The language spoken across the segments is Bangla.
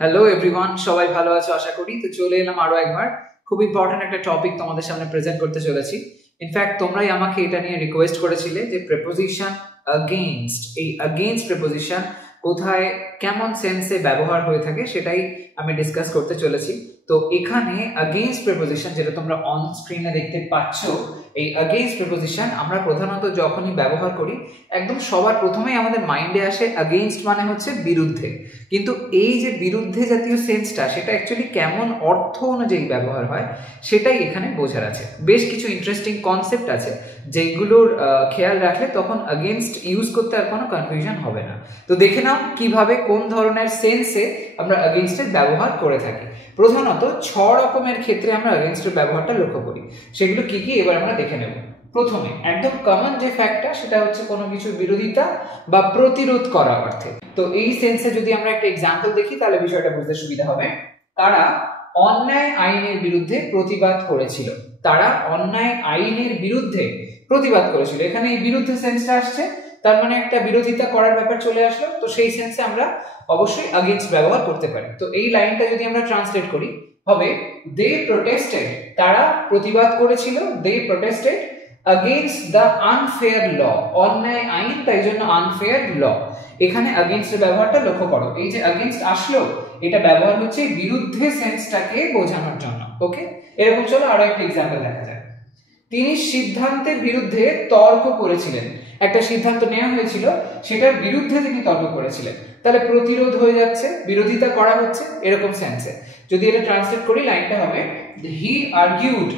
হ্যালো এভরিওয়ান, সবাই ভালো আছো আশা করি। তো চলে এলাম আরো একবার খুব ইম্পর্টেন্ট একটা টপিক তোমাদের সামনে প্রেজেন্ট করতে চলেছি। ইনফ্যাক্ট তোমরাই আমাকে এটা নিয়ে রিকোয়েস্ট করেছিলে যে প্রেপোজিশন अगेंस्ट, এই अगेंस्ट প্রেপোজিশন কোথায় কেমন সেন্সে ব্যবহার হয়ে থাকে সেটাই আমি ডিসকাস করতে চলেছি। তো এখানে अगेंस्ट প্রেপোজিশন যেটা তোমরা অন স্ক্রিনে দেখতে পাচ্ছ, এই अगेंस्ट প্রেপোজিশন আমরা প্রধানত যখনই ব্যবহার করি একদম সবার প্রথমেই আমাদের মাইন্ডে আসে अगेंस्ट মানে হচ্ছে বিরুদ্ধে। কিন্তু এই যে বিরুদ্ধে জাতীয় সেন্সটা সেটা অ্যাকচুয়ালি কেমন অর্থ অনুযায়ী ব্যবহার হয় সেটাই এখানে বোঝার আছে। বেশ কিছু ইন্টারেস্টিং কনসেপ্ট আছে যেগুলোর খেয়াল রাখলে তখন अगेंस्ट ইউজ করতে আর কোনো কনফিউশন হবে না। তো দেখে নাও কিভাবে কোন ধরনের সেন্সে আমরা अगेंस्ट এর ব্যবহার করে থাকি। প্রধানত 6 রকমের ক্ষেত্রে আমরা अगेंस्ट এর ব্যবহারটা লক্ষ্য করি। সেগুলো কি কি এবার আমরা দেখে নেব। প্রথমে একদম কমন যে ফ্যাক্টটা সেটা হচ্ছে কোনো কিছুর বিরোধিতা বা প্রতিরোধ করা অর্থে। তো এই সেন্সে যদি আমরা একটা এক্সাম্পল দেখি তাহলে বিষয়টা বুঝতে সুবিধা হবে। তারা অন্যায় আইনের বিরুদ্ধে প্রতিবাদ করেছিল। তারা অন্যায় আইনের বিরুদ্ধে প্রতিবাদ করেছিল। এখানে এই বিরুদ্ধে সেন্সটা আসছে, তার মানে একটা বিরোধিতা করার ব্যাপার চলে আসলো। তো সেই সেন্সে আমরা অবশ্যই अगेंस्ट ব্যবহার করতে পারি। তো এই লাইনটা যদি আমরা ট্রান্সলেট করি হবে দে প্রোটেস্টেড, তারা প্রতিবাদ করেছিল, দে protested against the unfair law, অন্যায় আইন তাই জন্য unfair law। এখানে against এর ব্যবহারটা লক্ষ্য করো, এই যে against আসলো এটা ব্যবহার হচ্ছে বিরুদ্ধে সেন্সটাকে বোঝানোর জন্য। ওকে, এরকম চলো আরো একটা एग्जांपल দেখা যাক। তিনি সিদ্ধান্তের বিরুদ্ধে তর্ক করেছিলেন। একটা সিদ্ধান্ত নেওয়া হয়েছিল সেটার বিরুদ্ধে তিনি তর্ক করেছিলেন, তাহলে প্রতিরোধ হয়ে যাচ্ছে, বিরোধিতা করা হচ্ছে এরকম সেন্সে। যদি এটা ট্রান্সলেট করি লাইনটা হবে হি আর্গুড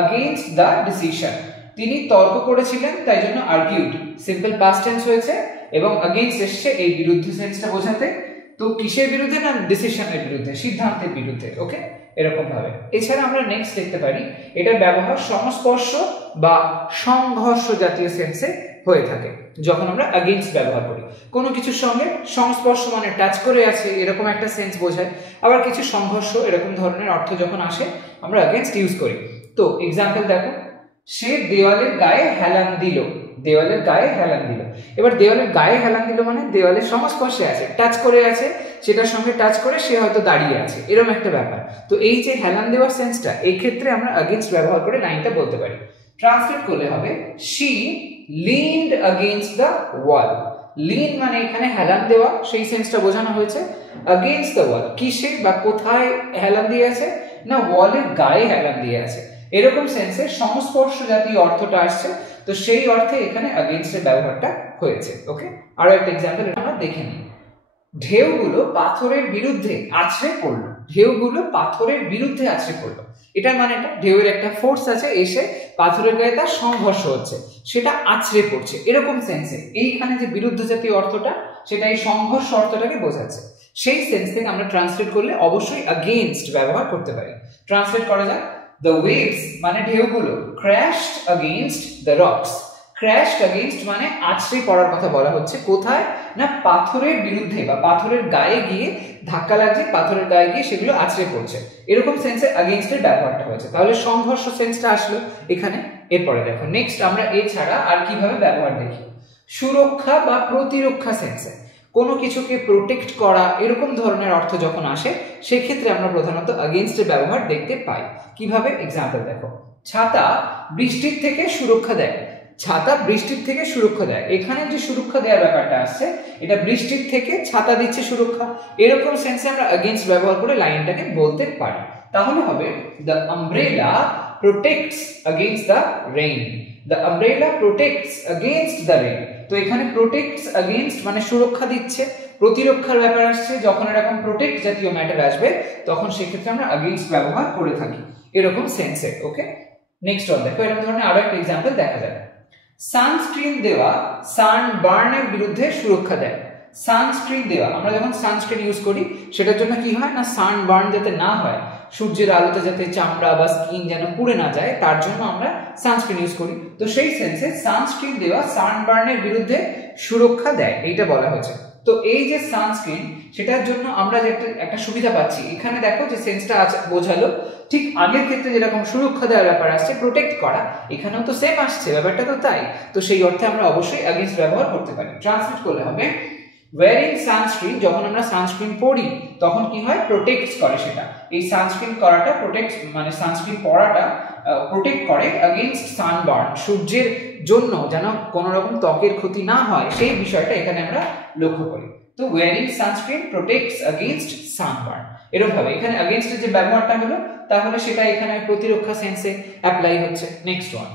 against the decision, তিনি তর্ক করেছিলেন তাই জন্য আর্গুড সিম্পল পাস্ট টেন্স হয়েছে এবং अगेंस्ट এসছে এই বিরুদ্ধে সেন্সটা বোঝাতে। তো কিসের বিরুদ্ধে? না ডিসিশনের বিরুদ্ধে, সিদ্ধান্তের বিরুদ্ধে। ওকে, এরকম ভাবে। এছাড়া আমরা নেক্সট দেখতে পারি এটার ব্যবহার সংস্পর্শ বা সংঘর্ষ জাতীয় সেন্সে হয়ে থাকে যখন আমরা अगेंस्ट ব্যবহার করি। কোনো কিছুর সঙ্গে সংস্পর্শ মানে টাচ করে আছে এরকম একটা সেন্স বোঝায়, আবার কিছু সংঘর্ষ এরকম ধরনের অর্থ যখন আসে আমরা अगेंस्ट ইউজ করি। তো एग्जांपल দেখো, সে দেওয়ালের গায়ে হেলান দিল, দেওয়ালের গায়ে হেলান দিল। এবার দেওয়ালের গায়ে হেলান দিল মানে দেওয়ালের সংস্পর্শে আছে, টাচ করে আছে, সেটার সঙ্গে টাচ করে সে হয়তো দাঁড়িয়ে আছে এরকম একটা ব্যাপার। তো এই যে হেলান দেওয়ার সেন্সটা এই ক্ষেত্রে আমরা अगेंस्ट ব্যবহার করে লাইনটা বলতে পারি। ট্রান্সলেট করলে হবে she leaned against the wall, lean মানে এখানে হেলান দেওয়া সেই সেন্সটা বোঝানো হয়েছে। against the wall কিসে বা কোথায় হেলান দিয়ে আছে? না ওয়ালের গায়ে হেলান দিয়ে আছে, এরকম সেন্সে সংস্পর্শ জাতীয় অর্থটা আসছে। তো সেই অর্থে এখানে अगेंस्ट এর ব্যবহারটা হয়েছে। ওকে, আরো একটা एग्जांपल আমরা দেখে নিই। ঢেউগুলো পাথরের বিরুদ্ধে আছড়ে পড়লো, ঢেউগুলো পাথরের বিরুদ্ধে আছড়ে পড়লো। এটার মানে এটা ঢেউয়ের একটা ফোর্স আছে, এসে পাথরের গায়ে তার সংঘর্ষ হচ্ছে, সেটা আছড়ে পড়ছে এরকম সেন্সে। এইখানে যে বিরুদ্ধ জাতীয় অর্থটা সেটা এই সংঘর্ষ অর্থটাকে বোঝাচ্ছে। সেই সেন্স থেকে আমরা ট্রান্সলেট করলে অবশ্যই अगेंस्ट ব্যবহার করতে পারি। ট্রান্সলেট করা যাক, the waves মানে ঢেউগুলো crashed against the rocks, crashed against মানে আছড়ে পড়ার কথা বলা হচ্ছে। কোথায়? না পাথরের বিরুদ্ধে বা পাথরের গায়ে গিয়ে ধাক্কা লাগছে, পাথরের গায়ে গিয়ে সেগুলো আছড়ে পড়ছে এরকম সেন্সে अगेंस्ट এর ব্যবহারটা হয়েছে। তাহলে সংঘর্ষ সেন্সটা আসলো এখানে। এরপরে দেখো নেক্সট আমরা এছাড়া আর কিভাবে ব্যবহার দেখি। সুরক্ষা বা প্রতিরক্ষা সেন্সে কোনো কিছুকে প্রোটেক্ট করা এরকম ধরনের অর্থ যখন আসে সেক্ষেত্রে আমরা প্রধানত अगेंस्ट এর ব্যবহার দেখতে পাই। কিভাবে? एग्जांपल দেখো, ছাতা বৃষ্টির থেকে সুরক্ষা দেয়, ছাতা বৃষ্টির থেকে সুরক্ষা দেয়। এখানে যে সুরক্ষা দেওয়ার ব্যাপারটা আসছে এটা বৃষ্টির থেকে ছাতা দিচ্ছে সুরক্ষা, এরকম সেন্সে আমরা अगेंस्ट ব্যবহার করে লাইনটাকে বলতে পারি। তাহলে হবে the umbrella protects against the rain, the umbrella protects against the rain। তো এখানে protects against মানে সুরক্ষা দিচ্ছে, প্রতিরক্ষার ব্যাপার আসছে। যখন এরকম প্রোটেক্ট জাতীয় ম্যাটার আসবে তখন সেক্ষেত্রে আমরা अगेंस्ट ব্যবহার করে থাকি এরকম সেন্সে। ওকে, নেক্সট ওয়ান দেখো, এরকম ধরনের আরো একটা एग्जांपल দেখা যায়। সানস্ক্রিন দেওয়া সানবার্নের বিরুদ্ধে সুরক্ষা দেয়। সানস্ক্রিন দেওয়া, আমরা যখন সানস্ক্রিন ইউজ করি সেটার জন্য কি হয় না সানবার্ন যাতে না হয়, সূর্যের আলোতে যাতে চামড়া বা স্কিন যেন পুড়ে না যায় তার জন্য আমরা সানস্ক্রিন ইউজ করি। তো সেই সেন্সে সানস্ক্রিন দেওয়া সানবার্নের বিরুদ্ধে সুরক্ষা দেয় এইটা বলা হয়েছে। তো এই যে সানস্ক্রিন সেটার জন্য আমরা যে একটা সুবিধা পাচ্ছি, এখানে দেখো যে সেন্সটা বোঝালো ঠিক আগের ক্ষেত্রে যেরকম সুরক্ষা দেওয়ার ব্যাপার আসছে, প্রোটেক্ট করা, এখানেও তো সেম আসছে ব্যাপারটা তো তাই। তো সেই অর্থে আমরা অবশ্যই अगेंस्ट ব্যবহার করতে পারি। ট্রান্সলেট করলে হবে ওয়্যারিং সানস্ক্রিন, যখন আমরা সানস্ক্রিন পরি তখন কি হয়, প্রোটেক্টস করে সেটা। এই সানস্ক্রিন করাটা প্রোটেক্ট, মানে সানস্ক্রিন পরাটা প্রোটেক্ট করে अगेंस्ट সানবার্ন, সূর্যের জন্য যেন কোনো রকম ত্বকের ক্ষতি না হয় সেই বিষয়টা এখানে আমরা লক্ষ্য করি। তো wearing sunscreen protects against sunburn, এরকম ভাবে এখানে अगेंस्ट এর যে ব্যবহারটা হলো তাহলে সেটা এখানে প্রতিরক্ষা সেন্সে অ্যাপ্লাই হচ্ছে। নেক্সট ওয়ান,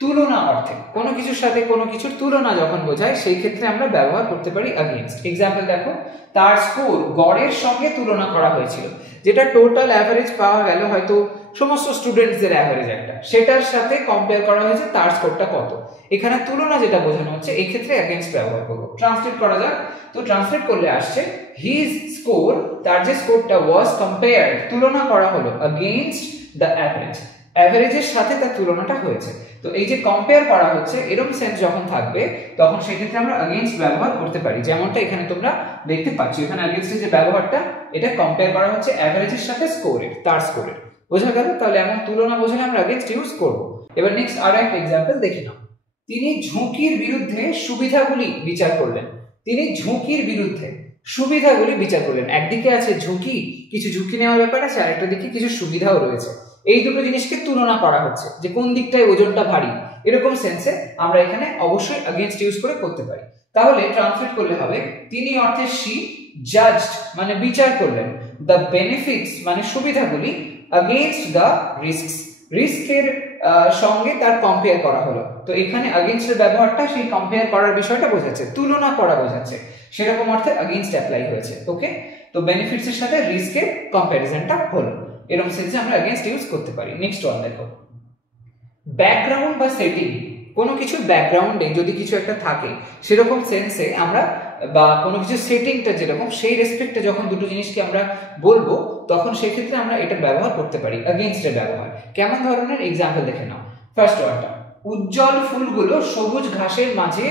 তুলনা অর্থে কোনো কিছুর সাথে কোনো কিছুর তুলনা যখন বোঝায় সেই ক্ষেত্রে আমরা ব্যবহার করতে পারি अगेंस्ट। एग्जांपल দেখো, তার স্কোর গড়ের সঙ্গে তুলনা করা হয়েছিল, যেটা টোটাল অ্যাভারেজ পাওয়া গেল হয়তো সমস্ত স্টুডেন্টসদের অ্যাভারেজ একটা, সেটার সাথে কম্পেয়ার করা হয়েছে তার স্কোরটা কত। এখানে তুলনা যেটা বোঝানো হচ্ছে এই ক্ষেত্রে अगेंस्ट ব্যবহার করব। ট্রান্সলেট করা যাক, তো ট্রান্সলেট করলে আসছে হিজ স্কোর, তার যে স্কোরটা ওয়াজ কম্পেয়ার্ড, তুলনা করা হলো अगेंस्ट দ্য অ্যাভারেজ, অ্যাভারেজের সাথে তার তুলনাটা হয়েছে। তো এই যে কম্পেয়ার করা হচ্ছে এরকম সেন্স যখন থাকবে তখন সেই ক্ষেত্রে আমরা अगेंस्ट ব্যবহার করতে পারি, যেমনটা এখানে তোমরা দেখতে পাচ্ছ। এখানে अगेंस्ट এর যে ব্যবহারটা, এটা কম্পেয়ার করা হচ্ছে অ্যাভারেজের সাথে স্কোরের, তার স্কোরের, বোঝা গেল? তাহলে এমন তুলনা বোঝালে আমরা अगेंस्ट ইউজ করব। এবার নেক্সট আরো একটা एग्जांपल দেখে নাও। তিনি ঝুঁকির বিরুদ্ধে সুবিধাগুলি বিচার করলেন। তিনি ঝুঁকির বিরুদ্ধে সুবিধাগুলি বিচার করলেন। একদিকে আছে ঝুঁকি, কিছু ঝুঁকি নেওয়ার ব্যাপার আছে, আর একটা দিকে কিছু সুবিধাও রয়েছে। এই দুটো জিনিসকে তুলনা করা হচ্ছে যে কোন দিকটায় ওজনটা ভারী, এরকম সেন্সে আমরা এখানে অবশ্যই अगेंस्ट ইউজ করে করতে পারি। তাহলে ট্রান্সলেট করলে হবে, তিনি অর্থে শি জাজড মানে বিচার করলেন, দ্য বেনিফিটস মানে সুবিধাগুলি, अगेंस्ट দ্য রিস্কস রিস্কের সঙ্গে তার কম্পেয়ার করা হলো। তো এখানে अगेंस्ट এর ব্যবহারটা সেই কম্পেয়ার করার বিষয়টা বোঝাচ্ছে, তুলনা করা বোঝাচ্ছে, সেরকম অর্থে अगेंस्ट অ্যাপ্লাই হয়েছে। ওকে, তো বেনিফিটস এর সাথে রিস্কের কম্প্যারিজনটা হলো, এরকম সেন্সে আমরা अगेंस्ट ইউজ করতে পারি। নেক্সট ওয়ান দেখো, ব্যাকগ্রাউন্ড বা সেটিং, কোনো কিছু ব্যাকগ্রাউন্ডে যদি কিছু একটা থাকে সেরকম সেন্সে আমরা, বা কোনো কিছু সেটিংটা যেরকম সেই রেসপেক্টে যখন দুটো জিনিসকে আমরা বলবো তখন সেক্ষেত্রে আমরা এটা ব্যবহার করতে পারি अगेंस्ट এর ব্যবহার। কেমন ধরনের एग्जांपल দেখে নাও। ফার্স্ট ওয়ানটা, উজ্জ্বল ফুলগুলো সবুজ ঘাসের মাঝে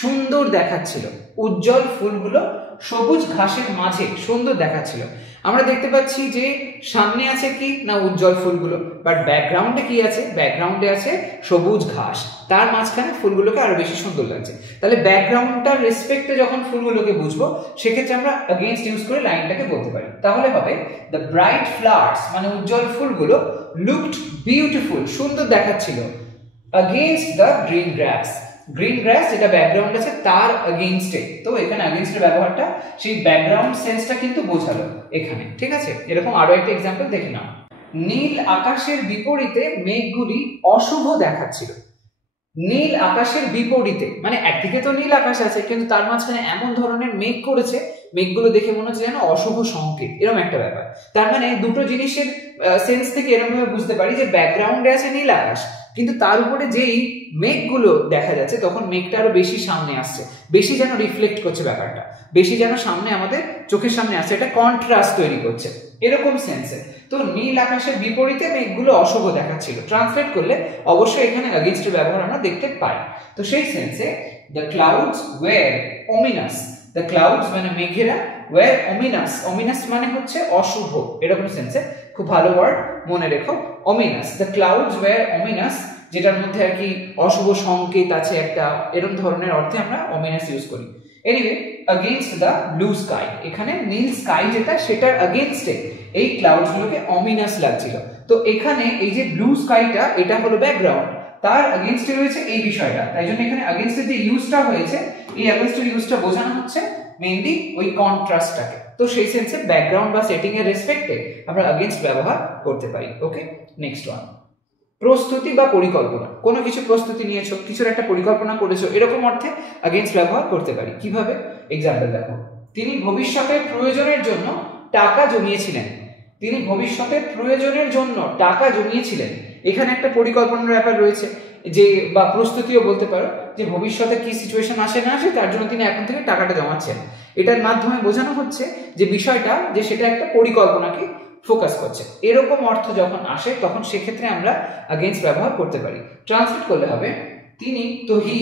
সুন্দর দেখাচ্ছিল। উজ্জ্বল ফুলগুলো সবুজ ঘাসের মাঝে সুন্দর দেখাচ্ছিল। আমরা দেখতে পাচ্ছি যে সামনে আছে কি না উজ্জ্বল ফুলগুলো, বাট ব্যাকগ্রাউন্ডে কি আছে, ব্যাকগ্রাউন্ডে আছে সবুজ ঘাস, তার মাঝখানে ফুলগুলোকে আরো বেশি সুন্দর লাগছে। তাহলে ব্যাকগ্রাউন্ডটার রেসপেক্টে যখন ফুলগুলোকে বুঝবো সেক্ষেত্রে আমরা अगेंस्ट ইউজ করে লাইনটাকে বলতে পারি। তাহলে হবে, দ্য ব্রাইট ফ্লাওয়ার্স মানে উজ্জ্বল ফুলগুলো লুকড বিউটিফুল সুন্দর দেখাচ্ছিল, against the green glass, green গ্রাস যেটা ব্যাকগ্রাউন্ড আছে তার अगेंस्ट এ। তো এখানে अगेंस्ट এর ব্যবহারটা সেই ব্যাকগ্রাউন্ড সেন্সটা কিন্তু বোঝালো এখানে, ঠিক আছে? এরকম আরো একটা एग्जांपल দেখে নাও। নীল আকাশের বিপরীতে মেঘগুলি অশুভ দেখাচ্ছিল। নীল আকাশের বিপরীতে মানে একদিকে তো নীল আকাশ আছে কিন্তু তার মাঝখানে এমন ধরনের মেঘ করেছে, মেঘগুলো দেখে মনে হচ্ছে যেন অশুভ সংকেত, এরকম একটা ব্যাপার। তার মানে দুটো জিনিসের সেন্স থেকে এরকম ভাবে বুঝতে পারি যে ব্যাকগ্রাউন্ডে আছে নীল আকাশ, কিন্তু তার উপরে যেই মেঘগুলো দেখা যাচ্ছে তখন মেঘটা আরো বেশি সামনে আসছে, বেশি যেন রিফ্লেক্ট করছে ব্যাপারটা, বেশি যেন সামনে আমাদের চোখের সামনে আসছে, এটা কন্ট্রাস্ট তৈরি করছে, এরকম সেন্সে। তো নীল আকাশের বিপরীতে মেঘগুলো অশুভ দেখাচ্ছিল। ট্রান্সলেট করলে অবশ্যই এখানে अगेंस्ट এর ব্যবহার আমরা দেখতে পাই। তো সেই সেন্সে the clouds were ominous, the clouds মানে মেঘেরা, ওয়্যার ওমিনাস, ওমিনাস মানে হচ্ছে অশুভ, এরকম সেন্সে। খুব ভালো ওয়ার্ড, মনে রেখো, ওমিনাস। দ্য ক্লাউডস ওয়্যার ওমিনাস, যেটার মধ্যে আর কি অশুভ সংকেত আছে একটা, এরকম ধরনের অর্থে আমরা ওমিনাস ইউজ করি। Anyway, against the blue sky, এখানে নীল স্কাই যেটা সেটার अगेंस्ट এ এই ক্লাউডস গুলোকে অমিনাস লাগছিল। তো এখানে এই যে ব্লু স্কাইটা এটা হলো ব্যাকগ্রাউন্ড, তার अगेंस्ट এ রয়েছে এই বিষয়টা, তাই জন্য এখানে अगेंस्ट এর যে ইউজটা হয়েছে এই अगेंस्ट এর ইউজটা বোঝানো হচ্ছে মেইনলি ওই কন্ট্রাস্টটাকে। তো সেই সেন্সে ব্যাকগ্রাউন্ড বা সেটিং এর রেসপেক্টে আমরা अगेंस्ट ব্যবহার করতে পারি। ওকে, নেক্সট ওয়ান, প্রস্তুতি বা পরিকল্পনা, কোনো কিছু প্রস্তুতি নিয়েছো, কিছুর একটা পরিকল্পনা করেছো, এরকম অর্থে अगेंस्ट ব্যবহার করতে পারি। কিভাবে? एग्जांपल দেখো, তিনি ভবিষ্যতের প্রয়োজনের জন্য টাকা জমিয়েছিলেন। তিনি ভবিষ্যতের প্রয়োজনের জন্য টাকা জমিয়েছিলেন, এখানে একটা পরিকল্পনার ব্যাপার রয়েছে, যে বা প্রস্তুতিও বলতে পারো, যে ভবিষ্যতে কি সিচুয়েশন আসে না আসে তার জন্য তিনি এখন থেকে টাকাটা জমাচ্ছেন। এটার মাধ্যমে বোঝানো হচ্ছে যে বিষয়টা যে সেটা একটা পরিকল্পনাকে ফোকাস করছে, এরকম অর্থ যখন আসে তখন সেক্ষেত্রে আমরা अगेंस्ट ব্যবহার করতে পারি। ট্রান্সলেট করলে হবে, তিনি তো হি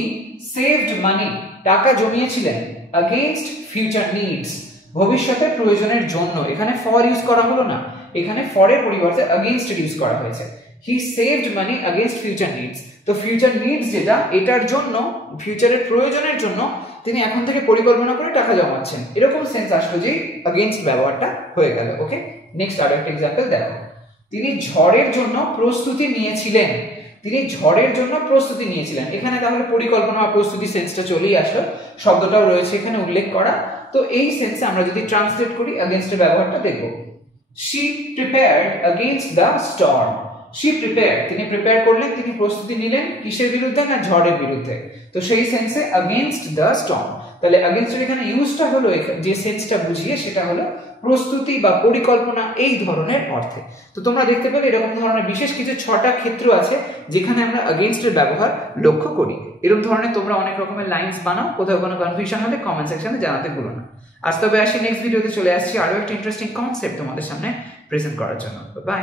সেভড মানি, টাকা জমিয়েছিলেন, अगेंस्ट ফিউচার নিডস, ভবিষ্যতের প্রয়োজনের জন্য। এখানে ফর ইউজ করা হলো না, এখানে ফরের পরিবর্তে अगेंस्ट ইউজ করা হয়েছে। হি সেভড মানি अगेंस्ट ফিউচার নিডস। তো ফিউচার নিডস যেটা, এটার জন্য ফিউচারের প্রয়োজনের জন্য তিনি এখন থেকে পরিকল্পনা করে টাকা জমাচ্ছেন, এরকম সেন্স আসলো যে against ব্যবহারটা হয়ে গেল। ওকে, নেক্সট আরো একটা এক্সাম্পল দেখো, তিনি ঝড়ের জন্য প্রস্তুতি নিয়েছিলেন। তিনি ঝড়ের জন্য প্রস্তুতি নিয়েছিলেন, এখানে তাহলে পরিকল্পনা বা প্রস্তুতি সেন্সটা চলেই আসলো, শব্দটাও রয়েছে এখানে উল্লেখ করা। তো এই সেন্সে আমরা যদি ট্রান্সলেট করি against এর ব্যবহারটা দেখব, she prepared against the storm। she prepared, তিনি প্রিপেয়ার করলেন, তিনি প্রস্তুতি নিলেন কিসের বিরুদ্ধে, না ঝড়ের বিরুদ্ধে। তো সেই সেন্সে against the storm, তাহলে against এর এখানে ইউজটা হলো যে সেন্সটা বুঝিয়ে সেটা হলো প্রস্তুতি বা পরিকল্পনা এই ধরনের অর্থে। তো তোমরা দেখতে পেলে এরকম ধরনের বিশেষ কিছু 6টা ক্ষেত্র আছে যেখানে আমরা against এর ব্যবহার লক্ষ্য করি। এরকম ধরনের তোমরা অনেক রকমের লাইন্স বানাও, কোথাও কোনো কনফিউশন হলে কমেন্ট সেকশনে জানাতে ভুলো না। আজ তবে আসি, নেক্সট ভিডিওতে চলে আসছি আরো একটা ইন্টারেস্টিং কনসেপ্ট তোমাদের সামনে প্রেজেন্ট করার জন্য। বাই।